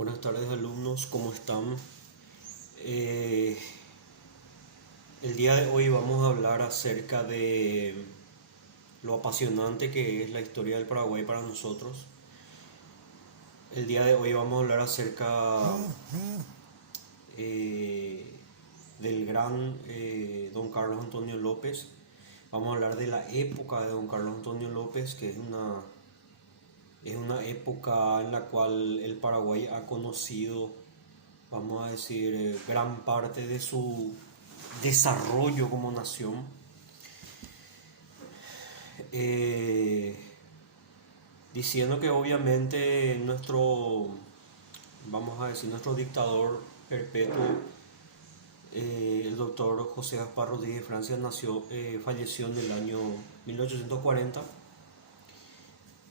Buenas tardes alumnos, ¿cómo están? Eh, el día de hoy vamos a hablar acerca de lo apasionante que es la historia del Paraguay para nosotros. El día de hoy vamos a hablar acerca eh, del gran don Carlos Antonio López. Vamos a hablar de la época de don Carlos Antonio López, que es una época en la cual el Paraguay ha conocido, vamos a decir, gran parte de su desarrollo como nación. Eh, Diciendo que obviamente vamos a decir, nuestro dictador perpetuo, el doctor José Gaspar Rodríguez de Francia, falleció en el año 1840,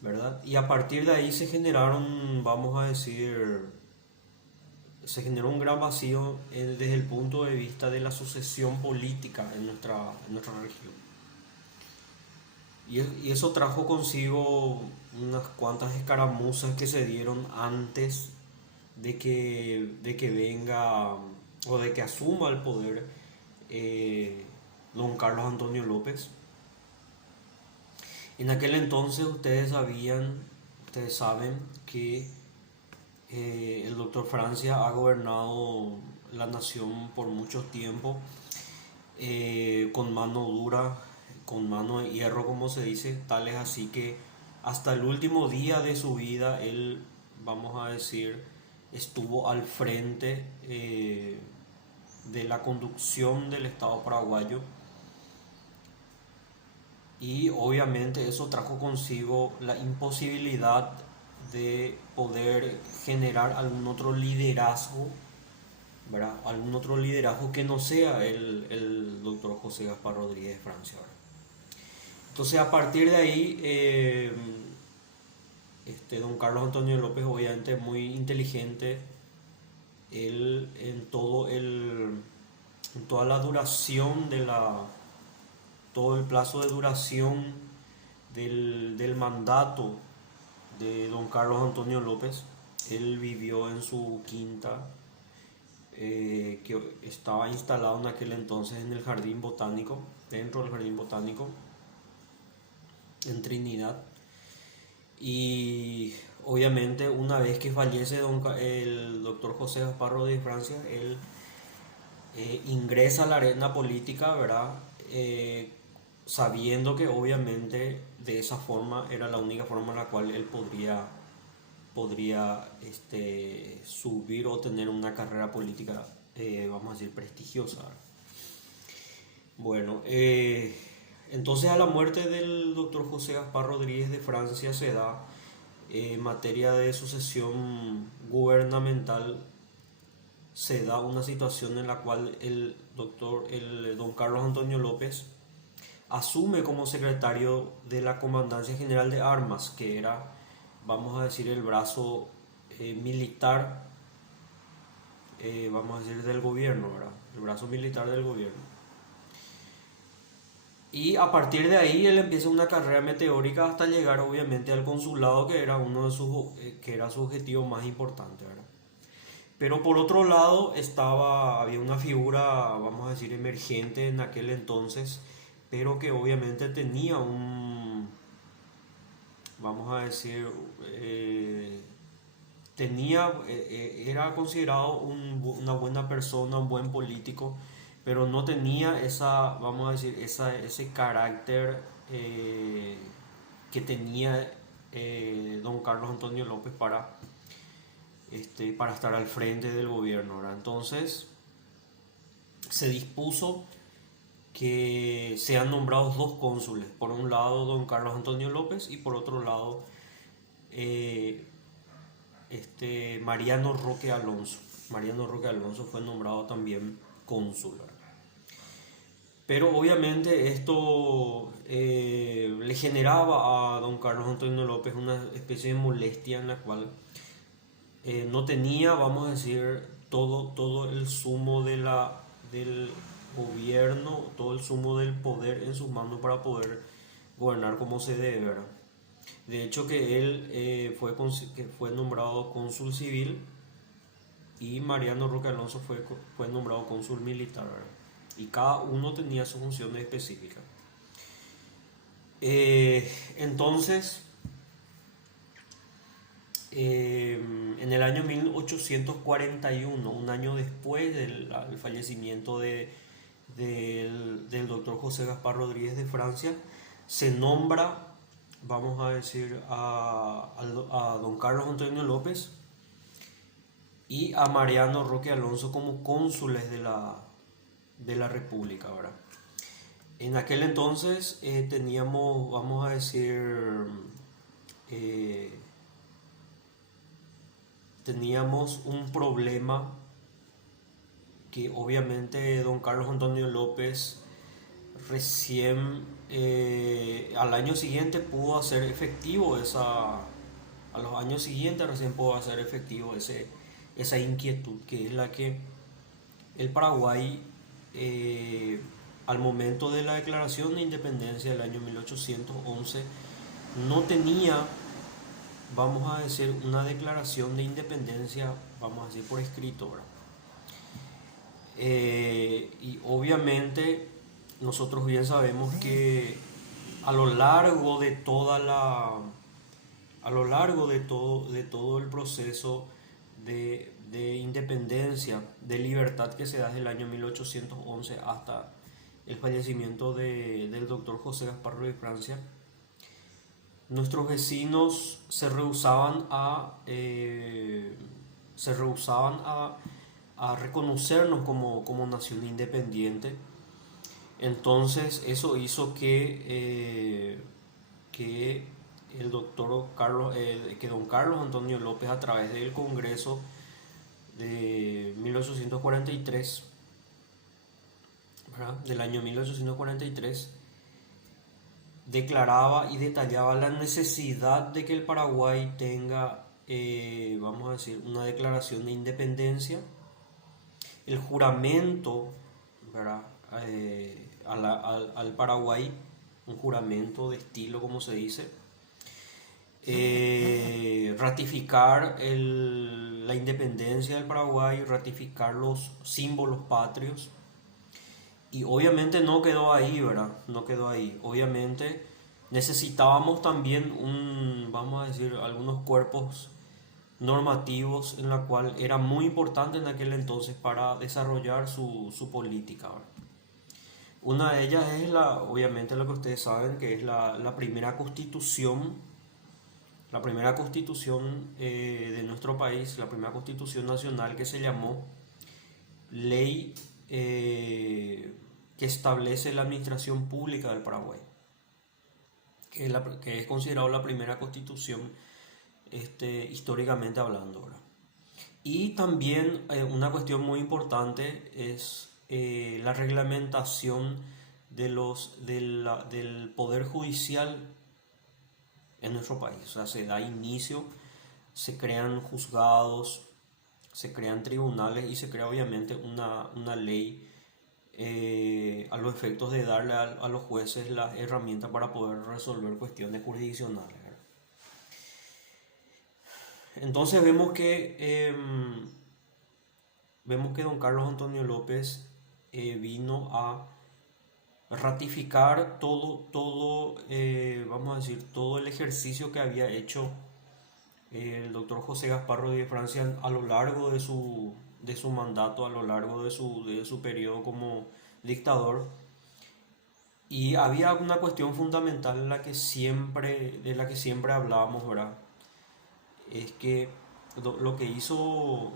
¿verdad? Y a partir de ahí vamos a decir, se generó un gran vacío desde el punto de vista de la sucesión política en nuestra región. Y eso trajo consigo unas cuantas escaramuzas que se dieron antes de que venga o de que asuma el poder don Carlos Antonio López. En aquel entonces ustedes saben que el doctor Francia ha gobernado la nación por mucho tiempo, con mano dura, con mano de hierro, como se dice. Tal es así que hasta el último día de su vida él, vamos a decir, estuvo al frente de la conducción del Estado paraguayo, y obviamente eso trajo consigo la imposibilidad de poder generar algún otro liderazgo, ¿verdad? Algún otro liderazgo que no sea el doctor José Gaspar Rodríguez de Francia, ¿verdad? Entonces, a partir de ahí, don Carlos Antonio López, obviamente muy inteligente, él en toda la duración todo el plazo de duración del mandato de don Carlos Antonio López, él vivió en su quinta, que estaba instalado en aquel entonces en el Jardín Botánico, dentro del Jardín Botánico, en Trinidad. Y obviamente una vez que fallece el doctor José Gaspar de Francia, él ingresa a la arena política, ¿verdad? Sabiendo que obviamente de esa forma era la única forma en la cual él podría subir o tener una carrera política, vamos a decir, prestigiosa. Bueno, entonces a la muerte del doctor José Gaspar Rodríguez de Francia se da, en materia de sucesión gubernamental, se da una situación en la cual el don Carlos Antonio López asume como secretario de la Comandancia General de Armas, que era, vamos a decir, el brazo militar, vamos a decir, del gobierno, ¿verdad? El brazo militar del gobierno. Y a partir de ahí él empieza una carrera meteórica hasta llegar obviamente al consulado, que era que era su objetivo más importante, ¿verdad? Pero por otro lado había una figura, vamos a decir, emergente en aquel entonces, pero que obviamente tenía vamos a decir, era considerado una buena persona, un buen político, pero no tenía vamos a decir, ese carácter que tenía don Carlos Antonio López para estar al frente del gobierno, ¿verdad? Entonces se dispuso que sean nombrados dos cónsules, por un lado don Carlos Antonio López y por otro lado eh, Mariano Roque Alonso. Mariano Roque Alonso fue nombrado también cónsul. Pero obviamente esto le generaba a don Carlos Antonio López una especie de molestia en la cual no tenía, vamos a decir, todo el sumo del gobierno, todo el sumo del poder en sus manos para poder gobernar como se debe, ¿verdad? De hecho que él que fue nombrado cónsul civil, y Mariano Roque Alonso fue nombrado cónsul militar, ¿verdad? Y cada uno tenía sus funciones específicas. Entonces, en el año 1841, un año después del fallecimiento del doctor José Gaspar Rodríguez de Francia, se nombra, vamos a decir, a don Carlos Antonio López y a Mariano Roque Alonso como cónsules de la República, ¿verdad? En aquel entonces teníamos, vamos a decir, eh, teníamos un problema que obviamente don Carlos Antonio López recién al año siguiente pudo hacer efectivo a los años siguientes recién pudo hacer efectivo esa inquietud, que es la que el Paraguay al momento de la declaración de independencia del año 1811 no tenía, vamos a decir, una declaración de independencia, vamos a decir, por escrito, ¿verdad? Y obviamente nosotros bien sabemos que a lo largo de toda a lo largo de todo el proceso de independencia, de libertad que se da desde el año 1811 hasta el fallecimiento del doctor José Gaspar de Francia, nuestros vecinos se rehusaban a reconocernos como nación independiente. Entonces eso hizo que el doctor Carlos, que don Carlos Antonio López, a través del Congreso de 1843, ¿verdad? Del año 1843, declaraba y detallaba la necesidad de que el Paraguay tenga, vamos a decir, una declaración de independencia, el juramento, ¿verdad? Al Paraguay, un juramento de estilo, como se dice, ratificar la independencia del Paraguay, ratificar los símbolos patrios. Y obviamente no quedó ahí, ¿verdad? No quedó ahí. Obviamente necesitábamos también vamos a decir, algunos cuerpos normativos en la cual era muy importante en aquel entonces para desarrollar su política, ¿verdad? Una de ellas es obviamente lo que ustedes saben, que es la primera constitución de nuestro país, la primera constitución nacional, que se llamó Ley que establece la administración pública del Paraguay, que es considerado la primera constitución históricamente hablando, ¿verdad? Y también una cuestión muy importante es la reglamentación del poder judicial en nuestro país. O sea, se da inicio, se crean juzgados, se crean tribunales y se crea obviamente una ley a los efectos de darle a los jueces las herramientas para poder resolver cuestiones jurisdiccionales, ¿verdad? Entonces vemos que don Carlos Antonio López vino a ratificar vamos a decir, todo el ejercicio que había hecho el doctor José Gaspar Rodríguez de Francia a lo largo de su mandato, a lo largo de su periodo como dictador. Y había una cuestión fundamental de la que siempre hablábamos, ¿verdad? Es que lo que hizo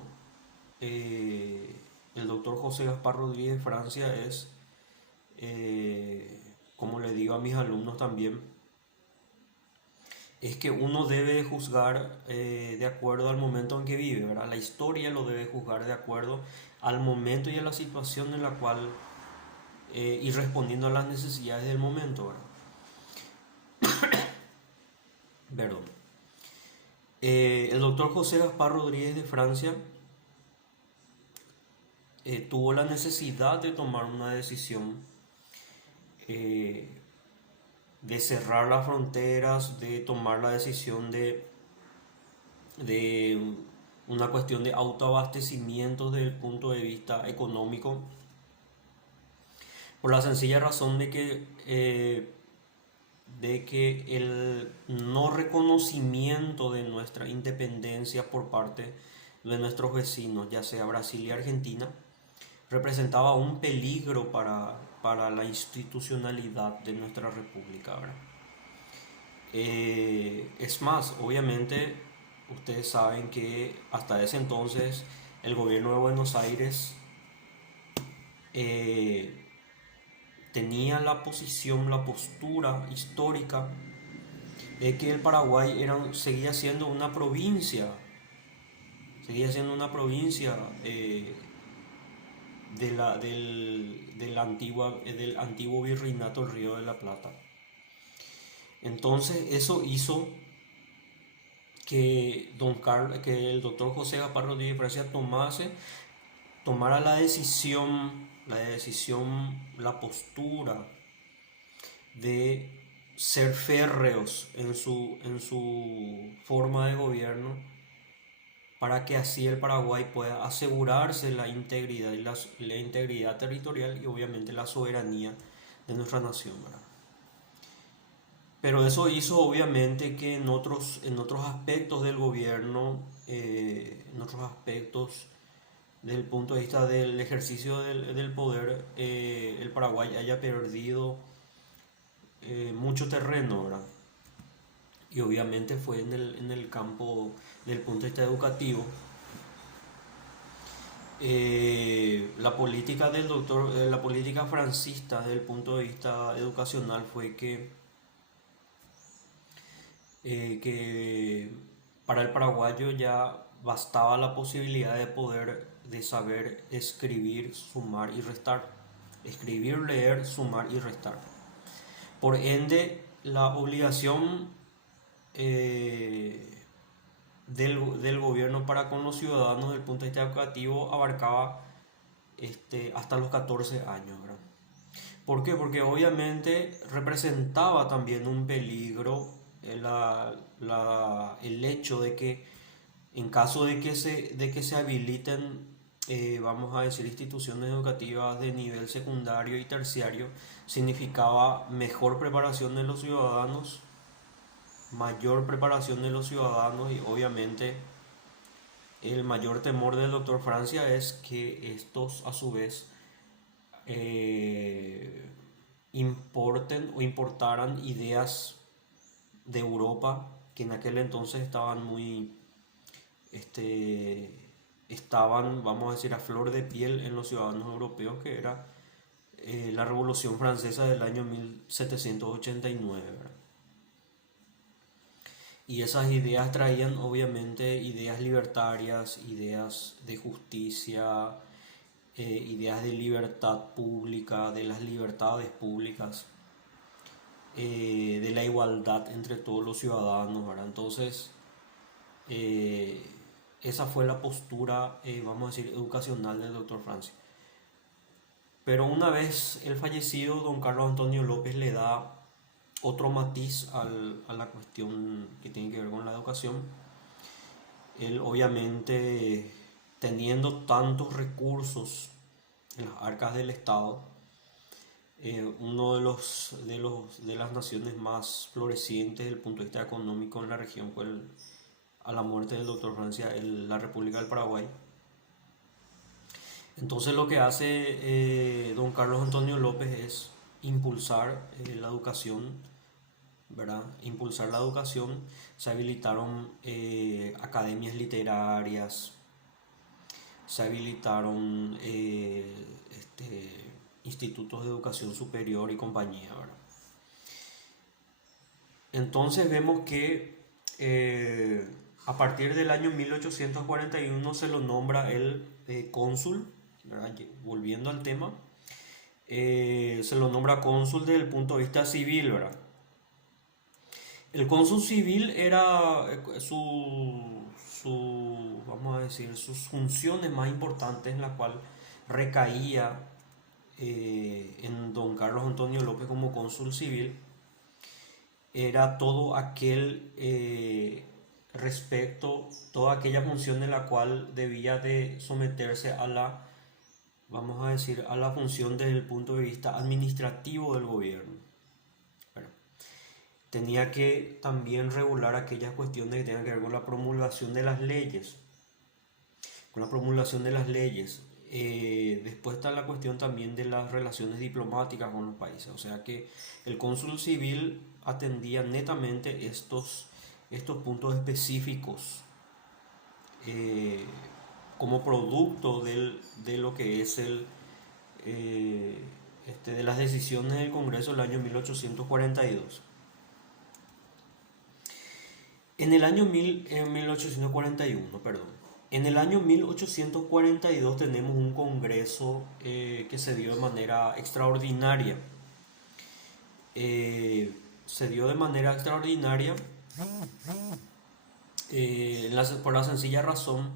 el doctor José Gaspar Rodríguez de Francia es, como le digo a mis alumnos también, es que uno debe juzgar de acuerdo al momento en que vive, ¿verdad? La historia lo debe juzgar de acuerdo al momento y a la situación en la cual y respondiendo a las necesidades del momento, ¿verdad? Perdón. El doctor José Gaspar Rodríguez de Francia tuvo la necesidad de tomar una decisión eh, de cerrar las fronteras, de tomar la decisión de una cuestión de autoabastecimiento desde el punto de vista económico, por la sencilla razón de que el no reconocimiento de nuestra independencia por parte de nuestros vecinos, ya sea Brasil y Argentina, representaba un peligro para la institucionalidad de nuestra república, ¿verdad? Es más, obviamente, ustedes saben que hasta ese entonces el gobierno de Buenos Aires eh, tenía la posición, la postura histórica de que el Paraguay seguía siendo una provincia, seguía siendo una provincia del antiguo virreinato del Río de la Plata. Entonces eso hizo que el doctor José Gaspar de Francia tomara la postura de ser férreos en su forma de gobierno, para que así el Paraguay pueda asegurarse la integridad, la integridad territorial y obviamente la soberanía de nuestra nación, ¿verdad? Pero eso hizo obviamente que en otros aspectos del gobierno, en otros aspectos desde el punto de vista del ejercicio del poder, el Paraguay haya perdido mucho terreno, ¿verdad? Y obviamente fue en el campo del punto de vista educativo. La política francista desde el punto de vista educacional fue que para el paraguayo ya bastaba la posibilidad de saber escribir, sumar y restar. Escribir, leer, sumar y restar. Por ende, la obligación del gobierno para con los ciudadanos desde el punto de vista educativo abarcaba hasta los 14 años, ¿verdad? ¿Por qué? Porque obviamente representaba también un peligro el hecho de que en caso de que se habiliten, vamos a decir, instituciones educativas de nivel secundario y terciario, significaba mejor preparación de los ciudadanos, mayor preparación de los ciudadanos y obviamente el mayor temor del doctor Francia es que estos a su vez eh, importen o importaran ideas de Europa que en aquel entonces estaban, vamos a decir, a flor de piel en los ciudadanos europeos, que era la Revolución Francesa del año 1789, ¿verdad? Y esas ideas traían obviamente ideas libertarias, ideas de justicia, ideas de libertad pública, de las libertades públicas, de la igualdad entre todos los ciudadanos, ¿verdad? Entonces, eh, esa fue la postura, vamos a decir, educacional del doctor Francia. Pero una vez el fallecido, don Carlos Antonio López le da otro matiz a la cuestión que tiene que ver con la educación. Él obviamente, teniendo tantos recursos en las arcas del Estado, uno de las naciones más florecientes desde el punto de vista económico en la región fue a la muerte del doctor Francia, la República del Paraguay. Entonces lo que hace don Carlos Antonio López es impulsar la educación, ¿verdad? Impulsar la educación. Se habilitaron academias literarias, se habilitaron institutos de educación superior y compañía, ¿verdad? Entonces vemos que a partir del año 1841 se lo nombra el cónsul, ¿verdad? Volviendo al tema, se lo nombra cónsul desde el punto de vista civil, ¿verdad? El cónsul civil era vamos a decir, sus funciones más importantes, en la cual recaía en don Carlos Antonio López como cónsul civil, era todo aquel respecto toda aquella función de la cual debía de someterse a la, vamos a decir, a la función desde el punto de vista administrativo del gobierno. Bueno, tenía que también regular aquellas cuestiones que tengan que ver con la promulgación de las leyes, con la promulgación de las leyes. Después está la cuestión también de las relaciones diplomáticas con los países, o sea que el cónsul civil atendía netamente estos puntos específicos eh, como producto de lo que es de las decisiones del Congreso del año 1842. En 1841, perdón. En el año 1842 tenemos un congreso que se dio de manera extraordinaria. Se dio de manera extraordinaria por la sencilla razón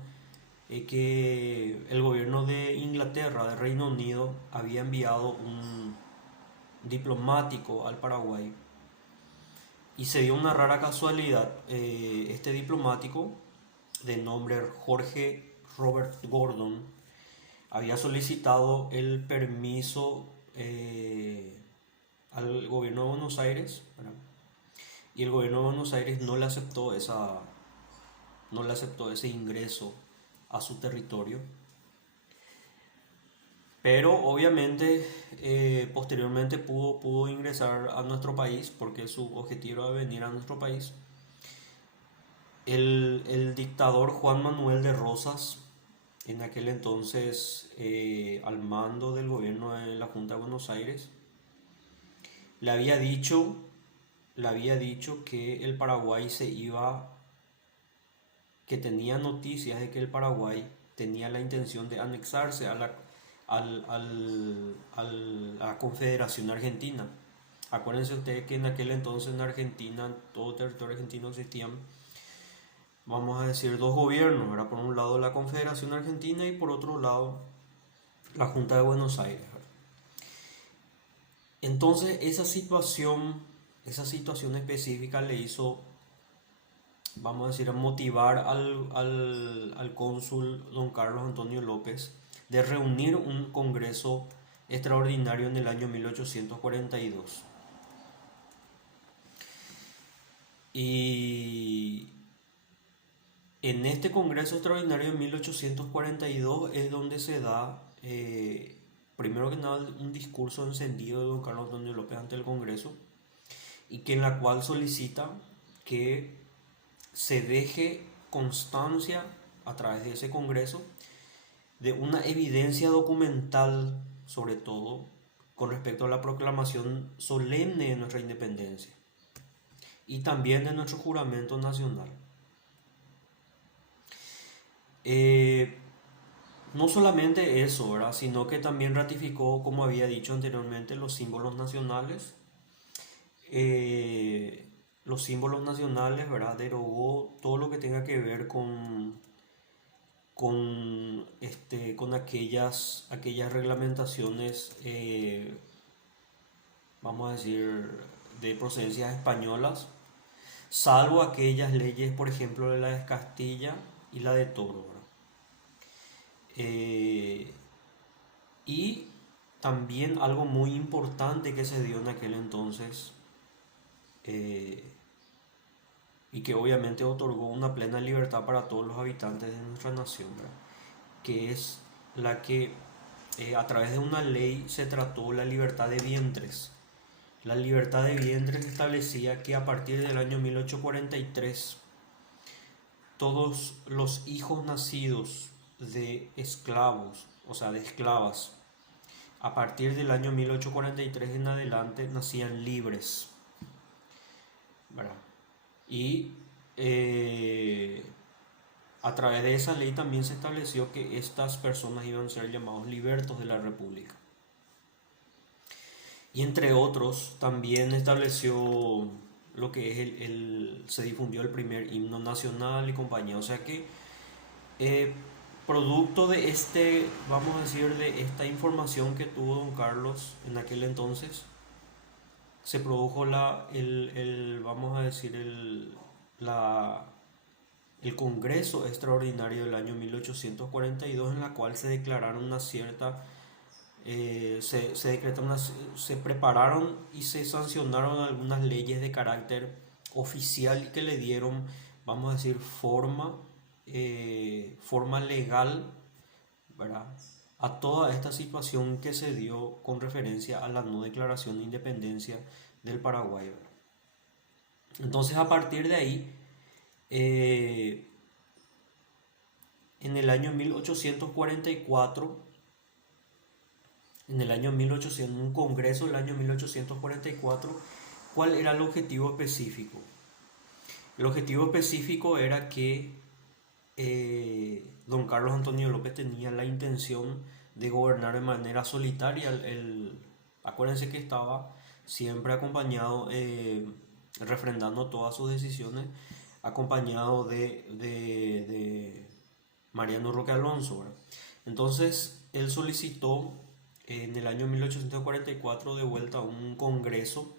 que el gobierno de Inglaterra, de Reino Unido, había enviado un diplomático al Paraguay. Y se dio una rara casualidad. Este diplomático, de nombre Jorge Robert Gordon, había solicitado el permiso al gobierno de Buenos Aires, ¿verdad? Y el gobierno de Buenos Aires no le aceptó ese ingreso a su territorio. Pero obviamente posteriormente pudo ingresar a nuestro país porque su objetivo era venir a nuestro país. El dictador Juan Manuel de Rosas, en aquel entonces al mando del gobierno de la Junta de Buenos Aires, le había dicho, que el Paraguay que tenía noticias de que el Paraguay tenía la intención de anexarse a la Confederación Argentina. Acuérdense ustedes que en aquel entonces en Argentina, en todo territorio argentino existían, vamos a decir, dos gobiernos, ¿verdad? Por un lado la Confederación Argentina y por otro lado la Junta de Buenos Aires, ¿verdad? Entonces esa situación específica le hizo, vamos a decir, motivar al cónsul don Carlos Antonio López de reunir un congreso extraordinario en el año 1842. Y en este congreso extraordinario de 1842 es donde se da, primero que nada, un discurso encendido de don Carlos Antonio López ante el congreso, y que en la cual solicita que se deje constancia a través de ese congreso de una evidencia documental, sobre todo con respecto a la proclamación solemne de nuestra independencia y también de nuestro juramento nacional. No solamente eso, ¿verdad? Sino que también ratificó, como había dicho anteriormente, los símbolos nacionales. Los símbolos nacionales, ¿verdad? Derogó todo lo que tenga que ver con aquellas reglamentaciones, vamos a decir, de procedencias españolas, salvo aquellas leyes, por ejemplo, de la de Castilla y la de Toro, ¿verdad? Y también algo muy importante que se dio en aquel entonces, eh, y que obviamente otorgó una plena libertad para todos los habitantes de nuestra nación, ¿verdad? Que es la que a través de una ley se trató la libertad de vientres. La libertad de vientres establecía que a partir del año 1843 todos los hijos nacidos de esclavos, o sea, de esclavas, a partir del año 1843 en adelante nacían libres, ¿verdad? Y a través de esa ley también se estableció que estas personas iban a ser llamados libertos de la República. Y entre otros también estableció lo que es se difundió el primer himno nacional y compañía. O sea que producto de vamos a decir, de esta información que tuvo don Carlos en aquel entonces, se produjo vamos a decir, la el Congreso Extraordinario del año 1842, en la cual se declararon una cierta, se decreta se prepararon y se sancionaron algunas leyes de carácter oficial y que le dieron, vamos a decir, forma legal, ¿verdad?, a toda esta situación que se dio con referencia a la no declaración de independencia del Paraguay, ¿verdad? Entonces, a partir de ahí, eh, en el año 1844, en el año 1800, en un congreso del año 1844, ¿cuál era el objetivo específico? El objetivo específico era que don Carlos Antonio López tenía la intención de gobernar de manera solitaria. Acuérdense que estaba siempre acompañado, refrendando todas sus decisiones, acompañado de Mariano Roque Alonso, ¿verdad? Entonces, él solicitó en el año 1844 de vuelta a un congreso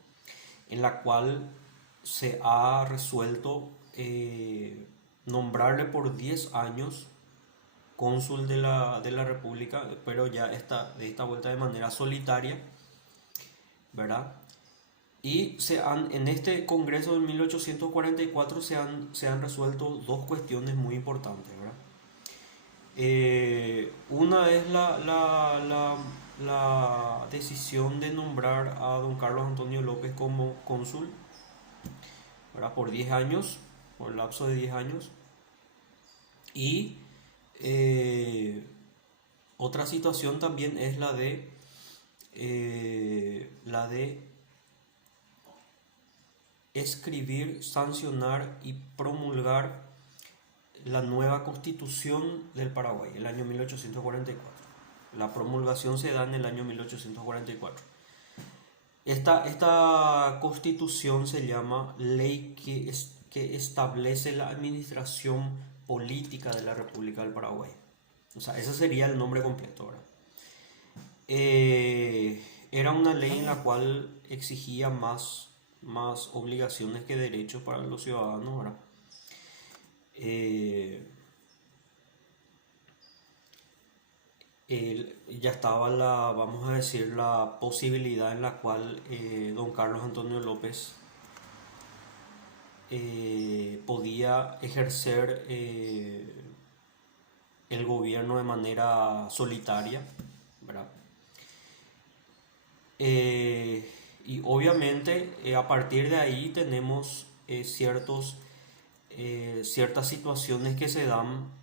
en la cual se ha resuelto nombrarle por 10 años cónsul de la República, pero ya de esta vuelta de manera solitaria, ¿verdad? Y en este Congreso de 1844 se han resuelto dos cuestiones muy importantes, ¿verdad? Una es la decisión de nombrar a don Carlos Antonio López como cónsul, ¿verdad?, por 10 años, por el lapso de 10 años. Y otra situación también es la de escribir, sancionar y promulgar la nueva Constitución del Paraguay, el año 1844. La promulgación se da en el año 1844. Esta constitución se llama Ley que establece la administración política de la República del Paraguay. O sea, ese sería el nombre completo, ¿verdad? Era una ley en la cual exigía más obligaciones que derechos para los ciudadanos, ¿verdad? Eh, ya estaba vamos a decir, la posibilidad en la cual don Carlos Antonio López podía ejercer el gobierno de manera solitaria, ¿verdad? Y obviamente a partir de ahí tenemos ciertas situaciones que se dan,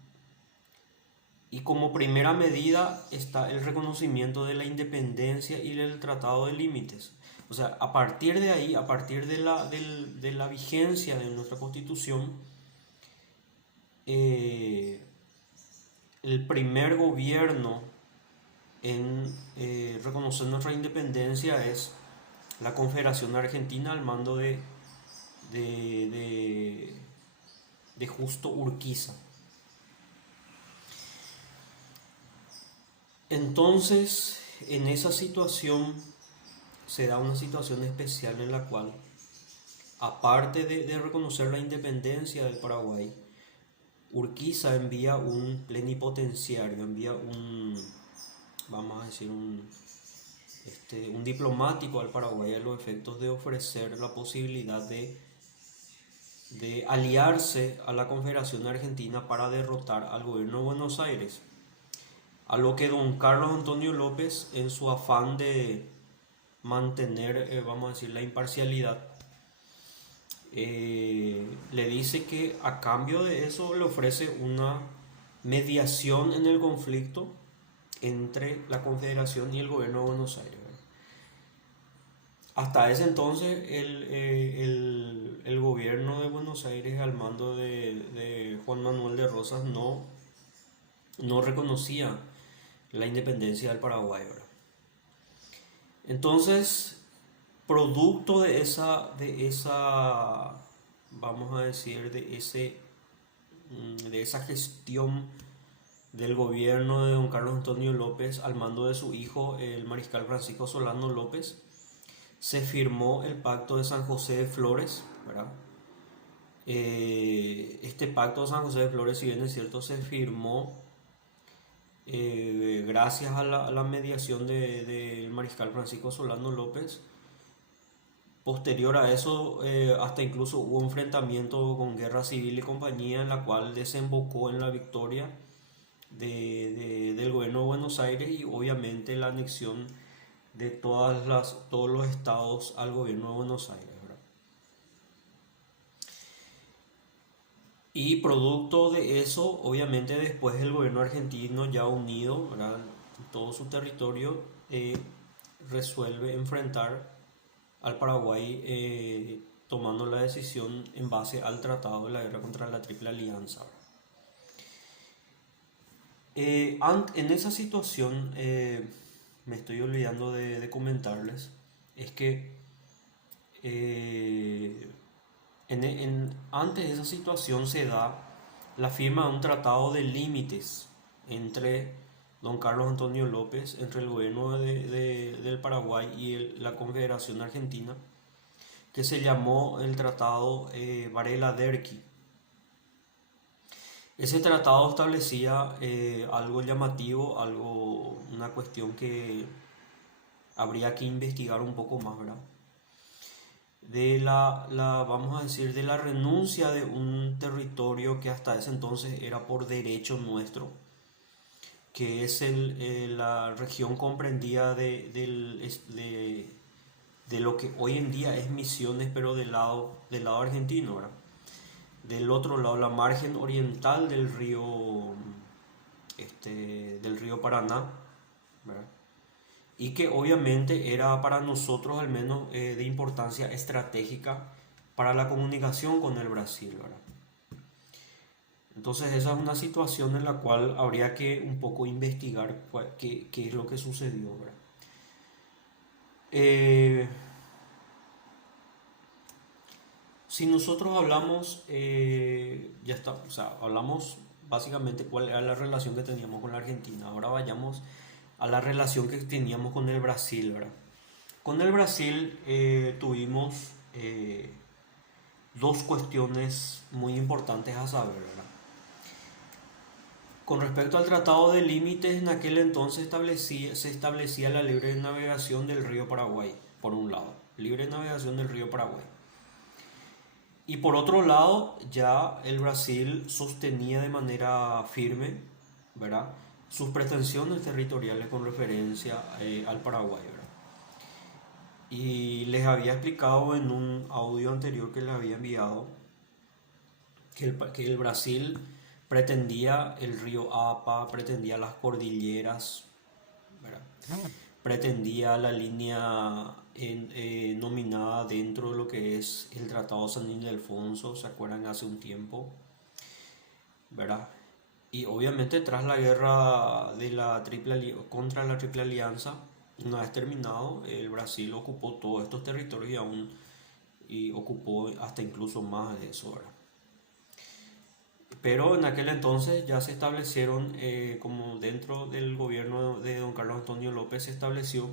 y como primera medida está el reconocimiento de la independencia y del Tratado de Límites. O sea, a partir de ahí, a partir de la vigencia de nuestra Constitución, el primer gobierno en reconocer nuestra independencia es la Confederación Argentina al mando de Justo Urquiza. Entonces, en esa situación se da una situación especial en la cual, aparte de reconocer la independencia del Paraguay, Urquiza envía un plenipotenciario, envía vamos a decir, un diplomático al Paraguay a los efectos de ofrecer la posibilidad de aliarse a la Confederación Argentina para derrotar al gobierno de Buenos Aires. A lo que don Carlos Antonio López, en su afán de mantener, vamos a decir, la imparcialidad, le dice que a cambio de eso le ofrece una mediación en el conflicto entre la Confederación y el gobierno de Buenos Aires. Hasta ese entonces el gobierno de Buenos Aires al mando de Juan Manuel de Rosas no reconocía la independencia del Paraguay, ¿verdad? Entonces, producto de esa, vamos a decir, de esa gestión del gobierno de don Carlos Antonio López al mando de su hijo, el mariscal Francisco Solano López, se firmó el Pacto de San José de Flores, ¿verdad?, Este pacto de San José de Flores, si bien es cierto, se firmó gracias a la mediación del mariscal Francisco Solano López. Posterior a eso, hasta incluso hubo enfrentamiento con guerra civil y compañía, en la cual desembocó en la victoria del gobierno de Buenos Aires y obviamente la anexión de todos los estados al gobierno de Buenos Aires, ¿verdad? Y producto de eso, obviamente después el gobierno argentino ya unido, ¿verdad?, en todo su territorio, resuelve enfrentar al Paraguay, tomando la decisión en base al Tratado de la Guerra contra la Triple Alianza. En esa situación, me estoy olvidando de comentarles, es que eh, antes de esa situación se da la firma de un tratado de límites entre don Carlos Antonio López, entre el gobierno del Paraguay y la Confederación Argentina, que se llamó el Tratado Varela-Derqui. Ese tratado establecía algo llamativo, una cuestión que habría que investigar un poco más, ¿verdad? Vamos a decir, de la renuncia de un territorio que hasta ese entonces era por derecho nuestro, que es la región comprendida de lo que hoy en día es Misiones, pero del lado argentino, ¿verdad? Del otro lado, la margen oriental del río Paraná, ¿verdad? Y que obviamente era para nosotros al menos de importancia estratégica para la comunicación con el Brasil, ¿verdad? Entonces esa es una situación en la cual habría que un poco investigar qué es lo que sucedió, ¿verdad? Eh, si nosotros hablamos, ya está, o sea, hablamos básicamente cuál era la relación que teníamos con la Argentina. Ahora vayamos a la relación que teníamos con el Brasil, ¿verdad? Con el Brasil tuvimos dos cuestiones muy importantes a saber, ¿verdad? Con respecto al Tratado de Límites, en aquel entonces se establecía la libre navegación del río Paraguay, por un lado, libre navegación del río Paraguay. Y por otro lado, ya el Brasil sostenía de manera firme, ¿verdad?, sus pretensiones territoriales con referencia al Paraguay, ¿verdad? Y les había explicado en un audio anterior que les había enviado que el Brasil pretendía el río Apa, pretendía las cordilleras, ¿verdad?, pretendía la línea nominada dentro de lo que es el Tratado San Ildefonso, ¿se acuerdan? Hace un tiempo, ¿verdad? Y obviamente tras la guerra contra la Triple Alianza, una vez terminado, el Brasil ocupó todos estos territorios y ocupó hasta incluso más de eso, ¿verdad? Pero en aquel entonces ya se establecieron, como dentro del gobierno de don Carlos Antonio López se estableció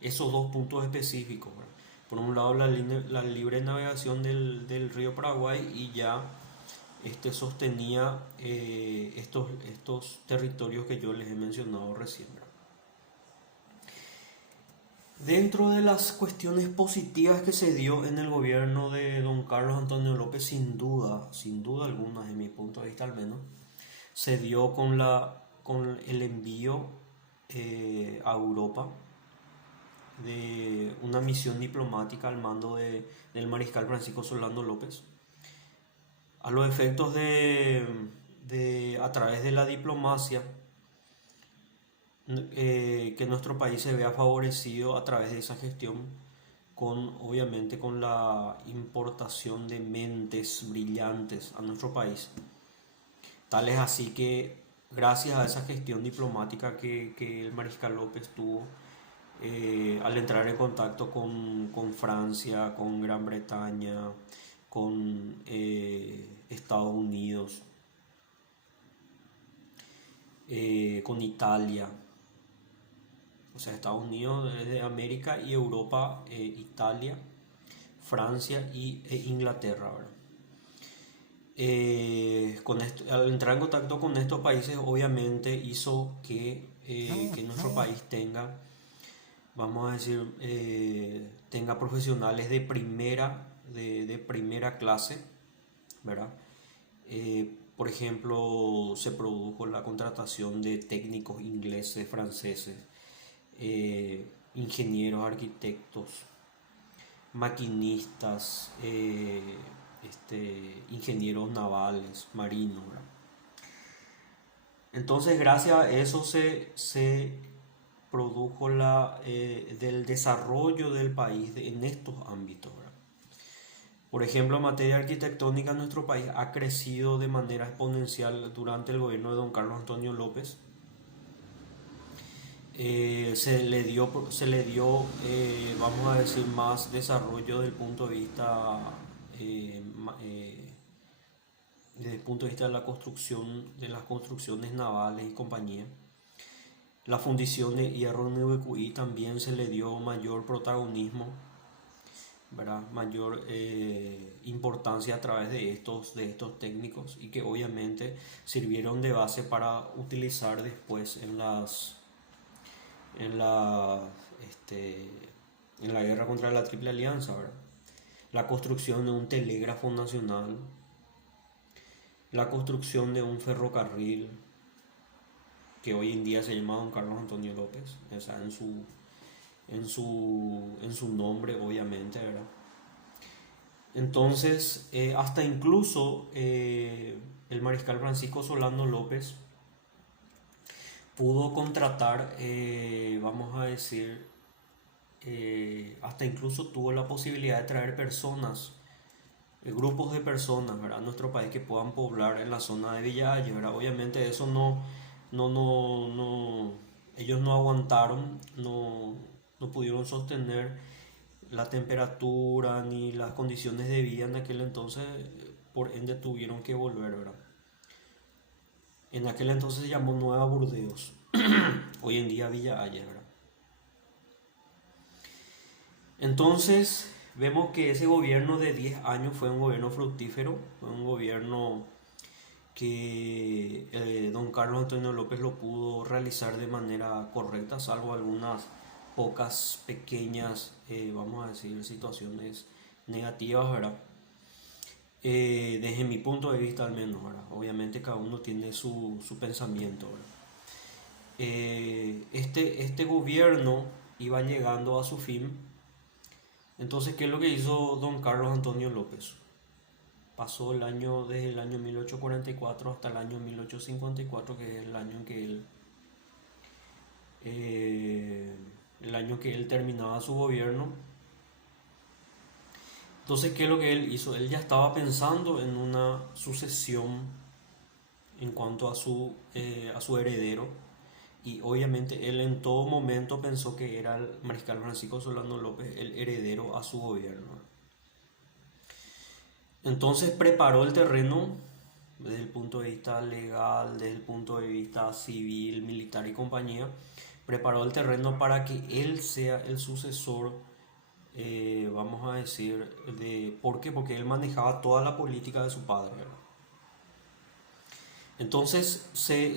esos dos puntos específicos, ¿verdad? Por un lado la libre navegación del río Paraguay, y ya sostenía estos territorios que yo les he mencionado recién, ¿verdad? Dentro de las cuestiones positivas que se dio en el gobierno de don Carlos Antonio López, sin duda alguna, desde mi punto de vista al menos, se dio con el envío a Europa de una misión diplomática al mando del mariscal Francisco Solano López, a los efectos a través de la diplomacia, que nuestro país se vea favorecido a través de esa gestión, obviamente con la importación de mentes brillantes a nuestro país. Tal es así que gracias a esa gestión diplomática que el mariscal López tuvo, al entrar en contacto con Francia, con Gran Bretaña, con Estados Unidos, con Italia, o sea, Estados Unidos de América y Europa, Italia, Francia e Inglaterra, ¿verdad? Al entrar en contacto con estos países, obviamente hizo que nuestro país tenga, vamos a decir, tenga profesionales de primera clase, ¿verdad? Por ejemplo, se produjo la contratación de técnicos ingleses, franceses, ingenieros, arquitectos, maquinistas, ingenieros navales, marinos, ¿verdad? Entonces, gracias a eso se produjo del desarrollo del país en estos ámbitos, ¿verdad? Por ejemplo, en materia arquitectónica, nuestro país ha crecido de manera exponencial durante el gobierno de don Carlos Antonio López. Vamos a decir, más desarrollo eh, ma- eh, desde el punto de vista de la construcción, de las construcciones navales y compañía. La fundición de hierro en Urucuy también se le dio mayor protagonismo, ¿verdad? Mayor importancia a través de estos técnicos, y que obviamente sirvieron de base para utilizar después en la, este, en la guerra contra la Triple Alianza, ¿verdad? La construcción de un telégrafo nacional, la construcción de un ferrocarril que hoy en día se llama don Carlos Antonio López, o sea, en su nombre, obviamente, ¿verdad? Entonces, hasta incluso el mariscal Francisco Solano López pudo contratar, vamos a decir, hasta incluso tuvo la posibilidad de traer personas, grupos de personas, ¿verdad? A nuestro país, que puedan poblar en la zona de Villa Ayes, ¿verdad? Obviamente eso no, ellos no aguantaron, no pudieron sostener la temperatura ni las condiciones de vida en aquel entonces, por ende tuvieron que volver, ¿verdad? En aquel entonces se llamó Nueva Burdeos, hoy en día Villa Ayes, ¿verdad? Entonces vemos que ese gobierno de 10 años fue un gobierno fructífero, fue un gobierno que don Carlos Antonio López lo pudo realizar de manera correcta, salvo algunas pocas pequeñas, vamos a decir, situaciones negativas, ¿verdad? Desde mi punto de vista al menos, ¿verdad? Obviamente cada uno tiene su pensamiento, ¿verdad? Este gobierno iba llegando a su fin. Entonces, ¿qué es lo que hizo don Carlos Antonio López? Pasó desde el año 1844 hasta el año 1854, que es eh, el año que él terminaba su gobierno. Entonces, ¿qué es lo que él hizo? Él ya estaba pensando en una sucesión en cuanto a su heredero, y obviamente él en todo momento pensó que era el mariscal Francisco Solano López el heredero a su gobierno. Entonces preparó el terreno desde el punto de vista legal, desde el punto de vista civil, militar y compañía. Preparó el terreno para que él sea el sucesor, vamos a decir, ¿por qué? Porque él manejaba toda la política de su padre, ¿verdad? Entonces se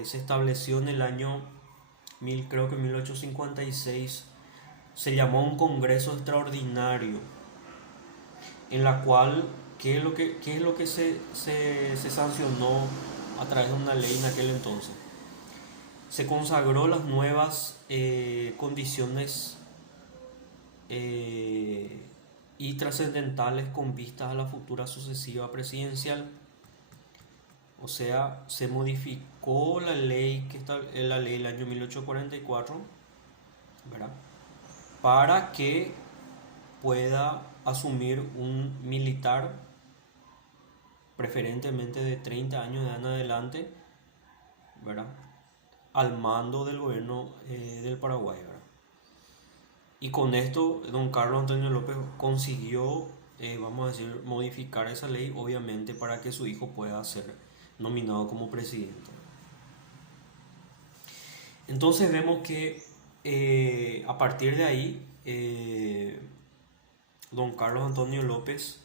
estableció en el año creo que 1856, se llamó un congreso extraordinario, en la cual, qué es lo que se sancionó a través de una ley en aquel entonces? Se consagró las nuevas condiciones eh, y trascendentales con vistas a la futura sucesiva presidencial. O sea, se modificó la ley del año 1844, ¿verdad? Para que pueda asumir un militar, preferentemente de 30 años de en adelante, ¿verdad? Al mando del gobierno del Paraguay, ¿verdad? Y con esto, don Carlos Antonio López consiguió, vamos a decir, modificar esa ley, obviamente, para que su hijo pueda ser nominado como presidente. Entonces vemos que a partir de ahí, don Carlos Antonio López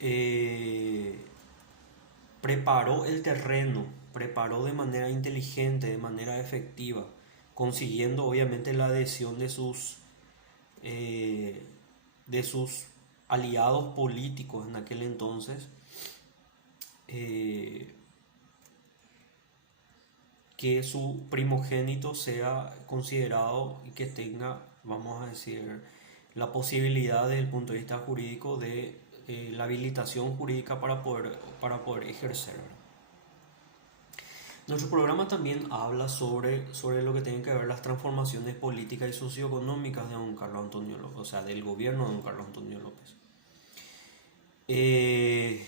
eh, preparó el terreno, preparó de manera inteligente, de manera efectiva, consiguiendo obviamente la adhesión eh, de sus aliados políticos en aquel entonces, eh, que su primogénito sea considerado y que tenga, vamos a decir, la posibilidad desde el punto de vista jurídico de la habilitación jurídica para poder ejercer. Nuestro programa también habla sobre lo que tienen que ver las transformaciones políticas y socioeconómicas de don Carlos Antonio López, o sea, del gobierno de don Carlos Antonio López. Eh,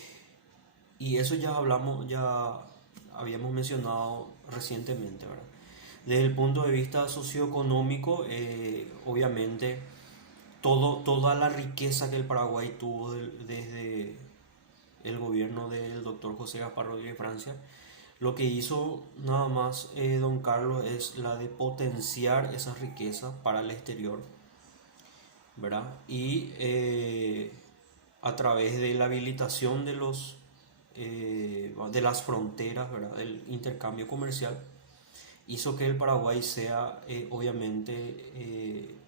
y eso ya habíamos mencionado recientemente, ¿verdad? Desde el punto de vista socioeconómico, obviamente, toda la riqueza que el Paraguay tuvo desde el gobierno del doctor José Gaspar Rodríguez Francia, lo que hizo nada más don Carlos es la de potenciar esa riqueza para el exterior, ¿verdad? Y a través de la habilitación de las fronteras, ¿verdad? Del intercambio comercial, hizo que el Paraguay sea obviamente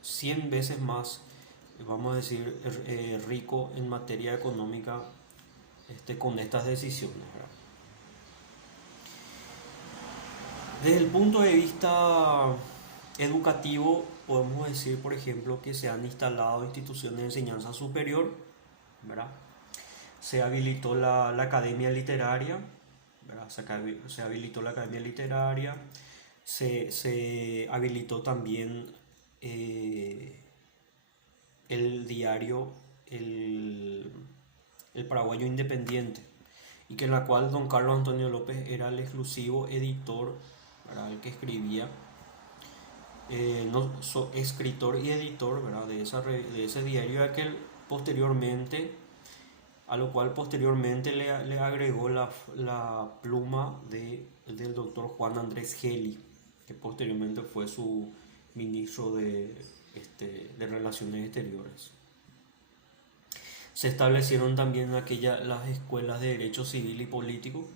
100 veces más, vamos a decir, rico en materia económica con estas decisiones, ¿verdad? Desde el punto de vista educativo, podemos decir, por ejemplo, que se han instalado instituciones de enseñanza superior, ¿verdad? Se habilitó la academia literaria, ¿verdad? Se habilitó la academia literaria, se habilitó también eh, el diario el, el Paraguayo Independiente, y que en la cual don Carlos Antonio López era el exclusivo editor, ¿verdad? El que escribía, escritor y editor, ¿verdad? De ese diario, a lo cual posteriormente le agregó la pluma del doctor Juan Andrés Geli, que posteriormente fue su ministro de Relaciones Exteriores. Se establecieron también las escuelas de Derecho Civil y Político.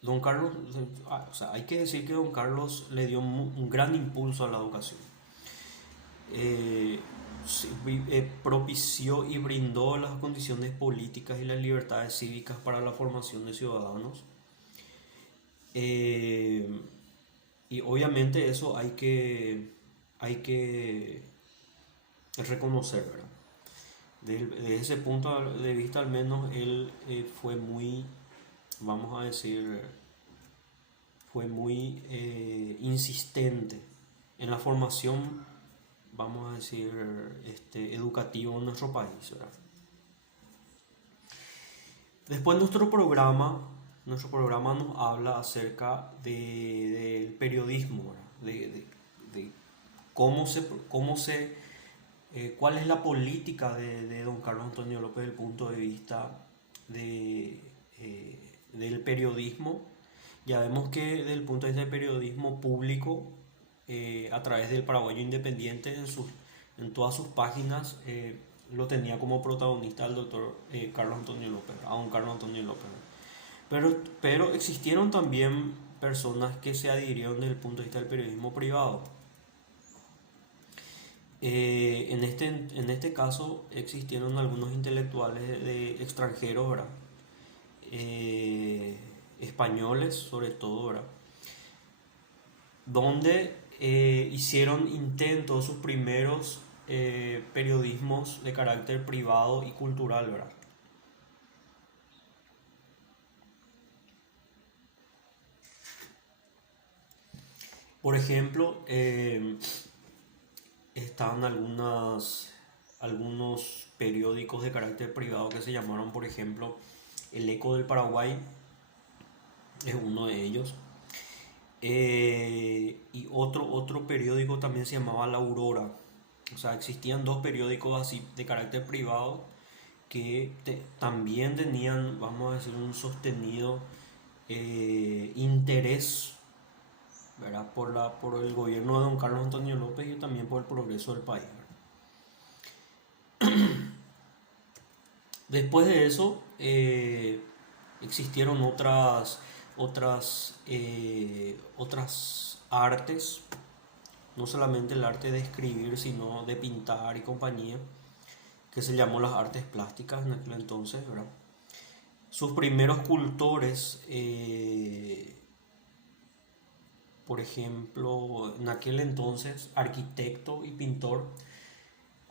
Don Carlos, o sea, hay que decir que don Carlos le dio un gran impulso a la educación. Propició y brindó las condiciones políticas y las libertades cívicas para la formación de ciudadanos. Y obviamente eso hay que reconocer, ¿verdad? Desde ese punto de vista, al menos él fue muy, vamos a decir, fue muy insistente en la formación, vamos a decir, educativa en nuestro país, ¿verdad? Después nuestro programa nos habla acerca del periodismo, ¿verdad? De cómo se cuál es la política de don Carlos Antonio López desde el punto de vista del periodismo. Ya vemos que desde el punto de vista del periodismo público, a través del Paraguayo Independiente, en todas sus páginas, lo tenía como protagonista al doctor Carlos Antonio López, a don Carlos Antonio López. Pero existieron también personas que se adhirieron desde el punto de vista del periodismo privado. En este caso existieron algunos intelectuales extranjeros, ¿verdad? Españoles sobre todo, ¿verdad? Donde hicieron intentos, sus primeros periodismos de carácter privado y cultural, ¿verdad? Por ejemplo, estaban algunos periódicos de carácter privado que se llamaron, por ejemplo, El Eco del Paraguay, es uno de ellos. Y otro periódico también se llamaba La Aurora. O sea, existían dos periódicos así de carácter privado que también tenían, vamos a decir, un sostenido interés, ¿verdad? Por el gobierno de don Carlos Antonio López y también por el progreso del país. Después de eso, existieron otras artes, no solamente el arte de escribir, sino de pintar y compañía, que se llamó las artes plásticas en aquel entonces, ¿verdad? Sus primeros cultores, por ejemplo, en aquel entonces, arquitecto y pintor,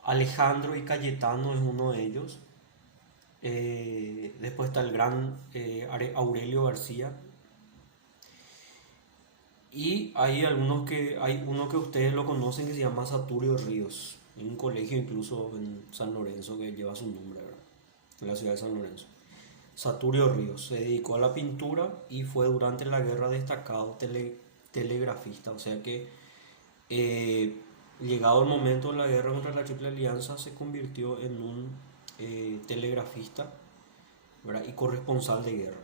Alejandro y Cayetano es uno de ellos. Después está el gran Aurelio García. Y hay uno que ustedes lo conocen que se llama Saturio Ríos. Hay un colegio incluso en San Lorenzo que lleva su nombre, ¿verdad? En la ciudad de San Lorenzo. Saturio Ríos se dedicó a la pintura y fue durante la guerra destacado telegrafista. O sea que llegado el momento de la guerra contra la Triple Alianza se convirtió en un telegrafista, ¿verdad? Y corresponsal de guerra.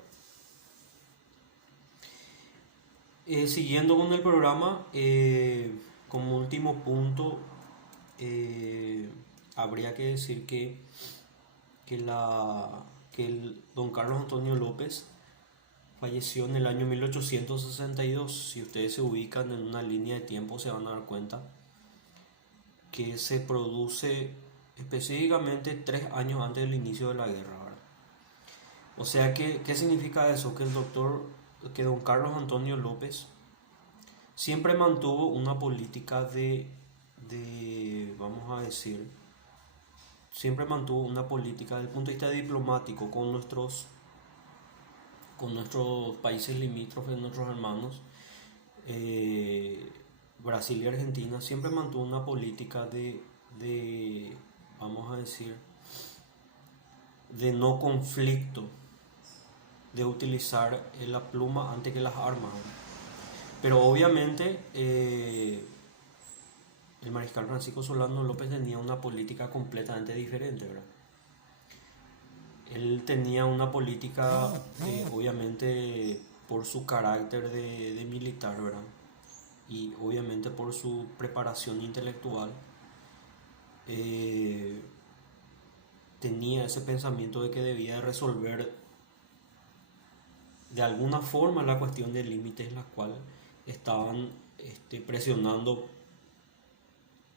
Siguiendo con el programa, como último punto, habría que decir que el don Carlos Antonio López falleció en el año 1862. Si ustedes se ubican en una línea de tiempo se van a dar cuenta que se produce específicamente 3 años antes del inicio de la guerra, ¿verdad? O sea que, ¿qué significa eso? Que don Carlos Antonio López siempre mantuvo una política vamos a decir, siempre mantuvo una política desde el punto de vista diplomático con nuestros países limítrofes, nuestros hermanos, Brasil y Argentina, siempre mantuvo una política vamos a decir, de no conflicto, de utilizar la pluma antes que las armas. Pero obviamente el mariscal Francisco Solano López tenía una política completamente diferente, ¿verdad? Él tenía una política, obviamente por su carácter de militar, ¿verdad? Y obviamente por su preparación intelectual, tenía ese pensamiento de que debía resolver de alguna forma la cuestión de límites, las cuales estaban presionando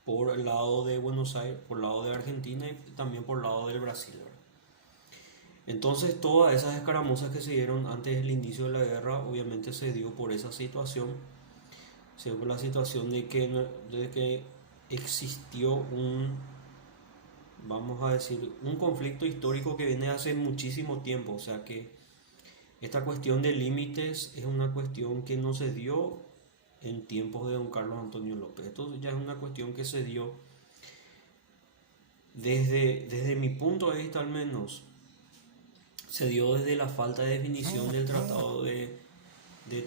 por el lado de Buenos Aires, por el lado de Argentina y también por el lado del Brasil, ¿verdad? Entonces todas esas escaramuzas que se dieron antes del inicio de la guerra obviamente se dio por esa situación, se dio por la situación de que existió vamos a decir, un conflicto histórico que viene hace muchísimo tiempo. O sea que esta cuestión de límites es una cuestión que no se dio en tiempos de don Carlos Antonio López. Esto ya es una cuestión que se dio desde mi punto de vista al menos, se dio desde la falta de definición del Tratado de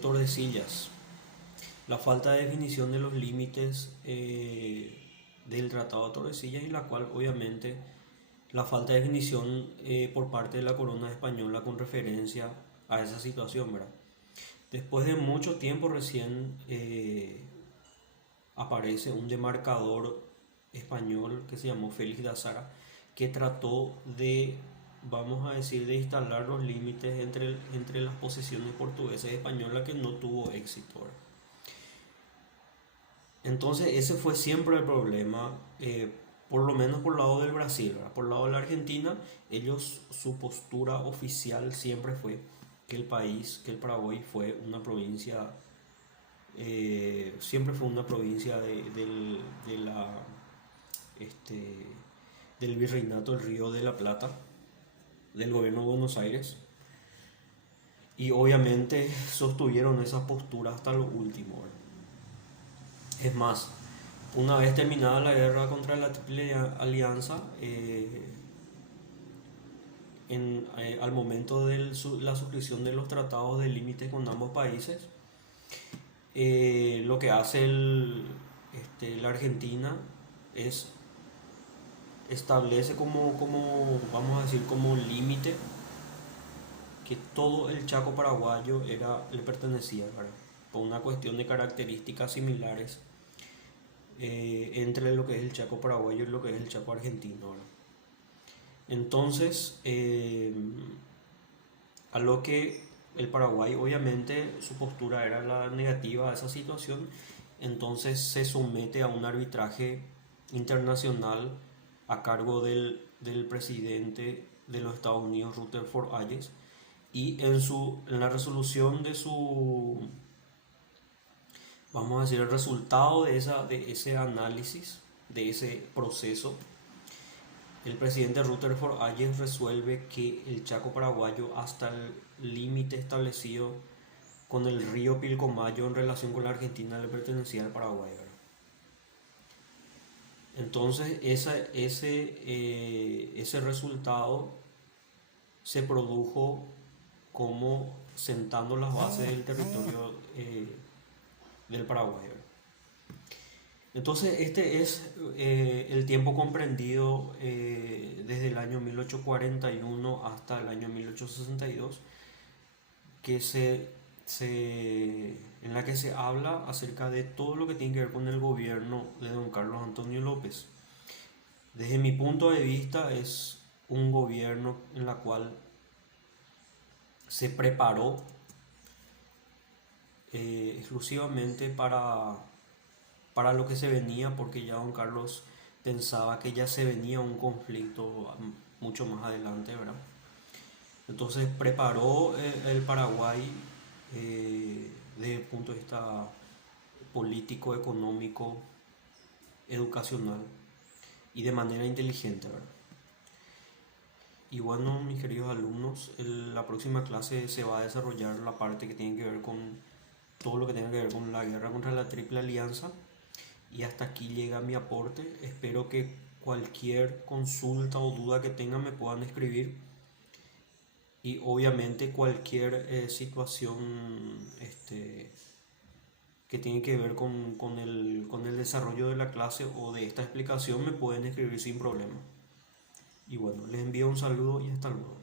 Tordesillas, la falta de definición de los límites del Tratado de Tordesillas, y la cual obviamente la falta de definición por parte de la corona española con referencia a esa situación, ¿verdad? Después de mucho tiempo recién aparece un demarcador español que se llamó Félix de Azara, que trató vamos a decir, de instalar los límites entre las posesiones portuguesas y españolas, que no tuvo éxito, ¿verdad? Entonces ese fue siempre el problema, por lo menos por el lado del Brasil, ¿verdad? Por el lado de la Argentina, su postura oficial siempre fue que que el Paraguay fue una provincia, siempre fue una provincia del Virreinato del Río de la Plata, del gobierno de Buenos Aires, y obviamente sostuvieron esa postura hasta lo último, ¿verdad? Es más, una vez terminada la guerra contra la Triple Alianza, al momento de la suscripción de los tratados de límites con ambos países, lo que hace la Argentina es establece vamos a decir, como límite que todo el Chaco paraguayo le pertenecía, ¿verdad? por una cuestión de características similares entre lo que es el Chaco paraguayo y lo que es el Chaco argentino, ¿verdad? Entonces, a lo que el Paraguay, obviamente, su postura era la negativa a esa situación, entonces se somete a un arbitraje internacional a cargo del presidente de los Estados Unidos, Rutherford Hayes, y en la resolución de su, vamos a decir, el resultado de ese análisis, de ese proceso, el presidente Rutherford Hayes resuelve que el Chaco paraguayo hasta el límite establecido con el río Pilcomayo en relación con la Argentina le pertenecía al Paraguay, ¿verdad? Entonces ese resultado se produjo como sentando las bases del territorio del Paraguay, ¿verdad? Entonces este es el tiempo comprendido desde el año 1841 hasta el año 1862 que en la que se habla acerca de todo lo que tiene que ver con el gobierno de don Carlos Antonio López. Desde mi punto de vista es un gobierno en la cual se preparó exclusivamente para lo que se venía, porque ya don Carlos pensaba que ya se venía un conflicto mucho más adelante, ¿verdad? Entonces preparó el Paraguay desde el punto de vista político, económico, educacional y de manera inteligente, ¿verdad? Y bueno, mis queridos alumnos, la próxima clase se va a desarrollar la parte que tiene que ver con todo lo que tenga que ver con la guerra contra la Triple Alianza. Y hasta aquí llega mi aporte. Espero que cualquier consulta o duda que tengan me puedan escribir. Y obviamente cualquier situación que tiene que ver con el desarrollo de la clase o de esta explicación me pueden escribir sin problema. Y bueno, les envío un saludo y hasta luego.